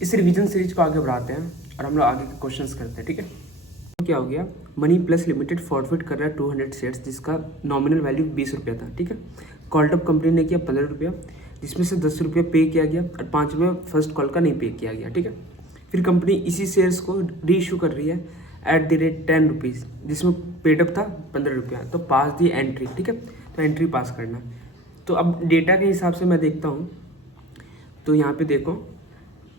इस revision series को आगे बढ़ाते हैं और हम लोग आगे के क्वेश्चंस करते हैं, ठीक है। तो क्या हो गया, मनी प्लस लिमिटेड फॉरफिट कर रहा है 200 शेयर्स जिसका नॉमिनल वैल्यू 20 रुपया था, ठीक है। कॉल्टअप कंपनी ने किया 15 रुपया, जिसमें से 10 रुपया पे किया गया और 5 रुपया फर्स्ट कॉल का नहीं पे किया गया, ठीक है। फिर कंपनी इसी शेयर्स को री इशू कर रही है एट द रेट 10 रुपीज़, जिसमें पेडअप था 15 रुपया। तो पास दी एंट्री, ठीक है, तो एंट्री पास करना। तो अब डेटा के हिसाब से मैं देखता हूँ, तो यहाँ पे देखो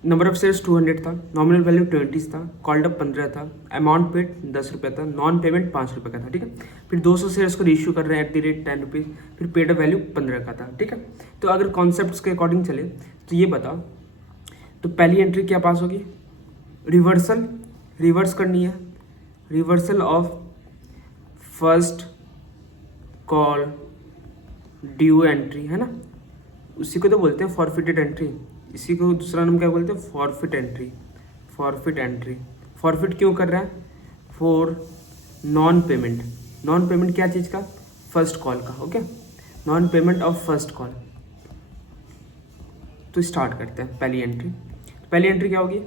नंबर ऑफ शेयर्स 200 था, नॉमिनल वैल्यू 20 था, कॉल्ड अप 15 था, अमाउंट पेड 10 रुपया था, नॉन पेमेंट 5 रुपये का था, ठीक है। फिर 200 शेयर्स को रीइश्यू कर रहे हैं एट द रेट 10 रुपीज़, फिर पेड अप वैल्यू 15 का था, ठीक है। तो अगर कॉन्सेप्ट्स के अकॉर्डिंग चले तो ये बताओ, तो पहली एंट्री क्या पास होगी, रिवर्स करनी है, reversal of first call due entry, है ना, उसी को तो बोलते हैं फॉरफिटेड एंट्री। इसी को दूसरा नाम क्या बोलते हैं, फॉरफिट एंट्री। फॉरफिट क्यों कर रहा है, फॉर नॉन पेमेंट क्या चीज़ का, फर्स्ट कॉल का, okay, non payment of first call. तो स्टार्ट करते हैं पहली एंट्री क्या होगी,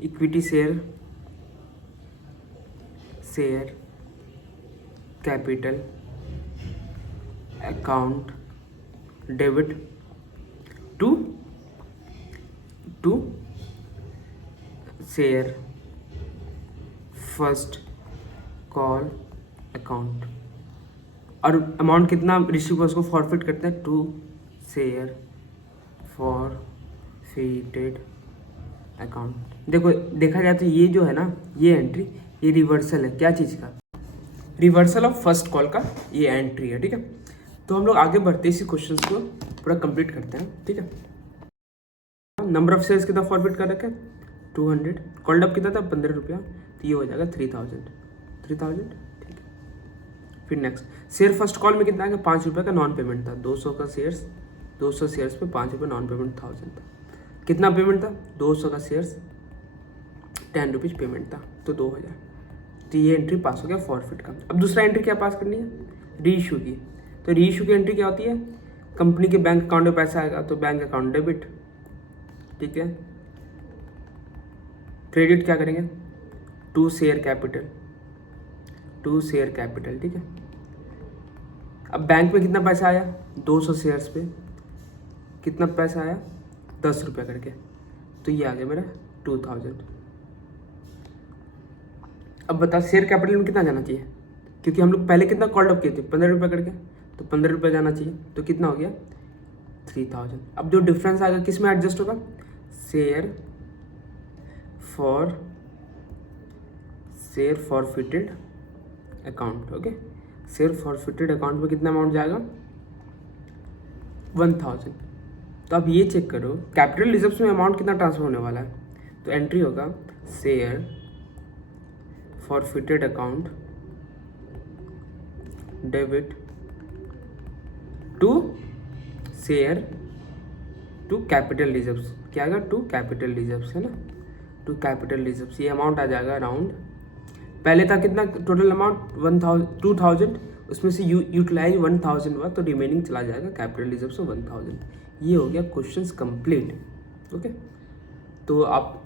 equity share capital account debit to share first call account, और अमाउंट कितना रिसीव हुआ उसको फॉरफिट करते हैं टू शेयर फॉरफिटेड अकाउंट। देखो देखा जाए तो ये जो है ना, ये एंट्री, ये रिवर्सल है क्या चीज़ का, रिवर्सल ऑफ फर्स्ट कॉल का ये एंट्री है, ठीक है। तो हम लोग आगे बढ़ते इसी क्वेश्चन को पूरा कंप्लीट करते हैं, ठीक है। नंबर ऑफ शेयर्स कितना फॉरफिट कर रखा है 200, कॉल्ड अप कितना था 15 रुपया, तो ये हो जाएगा 3000, ठीक है। फिर नेक्स्ट शेयर फर्स्ट कॉल में कितना आएगा 5 रुपये का नॉन पेमेंट था, 200 शेयर्स पे 5 रुपये नॉन पेमेंट 1000 था। कितना पेमेंट था 200 का शेयर्स 10 रुपीज़ पेमेंट था, तो 2000। तो ये एंट्री पास हो गया फॉरफिट का। अब दूसरा एंट्री क्या पास करनी है, री इशू की। तो री इशू की एंट्री क्या होती है, कंपनी के बैंक अकाउंट में पैसा आएगा तो बैंक अकाउंट डेबिट, ठीक है। क्रेडिट क्या करेंगे, टू शेयर कैपिटल, ठीक है। अब बैंक में कितना पैसा आया 200 शेयर्स पे कितना पैसा आया 10 रुपये करके, तो ये आ गया मेरा 2000। अब बता शेयर कैपिटल में कितना जाना चाहिए, क्योंकि हम लोग पहले कितना कॉल्ड अप किए थे 15 रुपये करके, तो 15 रुपये जाना चाहिए, तो कितना हो गया 3000। अब जो डिफरेंस आएगा किस में एडजस्ट होगा, share forfeited account, okay. Share forfeited account में कितना अमाउंट जाएगा 1000। तो अब ये चेक करो कैपिटल रिजर्व्स में अमाउंट कितना ट्रांसफर होने वाला है, तो एंट्री होगा share forfeited account debit to share to capital reserves, क्या आएगा टू कैपिटल रिजर्व्स, है ना, टू कैपिटल रिजर्व्स। ये अमाउंट आ जाएगा अराउंड, पहले था कितना टोटल अमाउंट 2000, उसमें से यूटिलाइज 1000 हुआ, तो रिमेनिंग चला जाएगा कैपिटल रिजर्व से 1000। ये हो गया क्वेश्चंस कंप्लीट, ओके। तो आप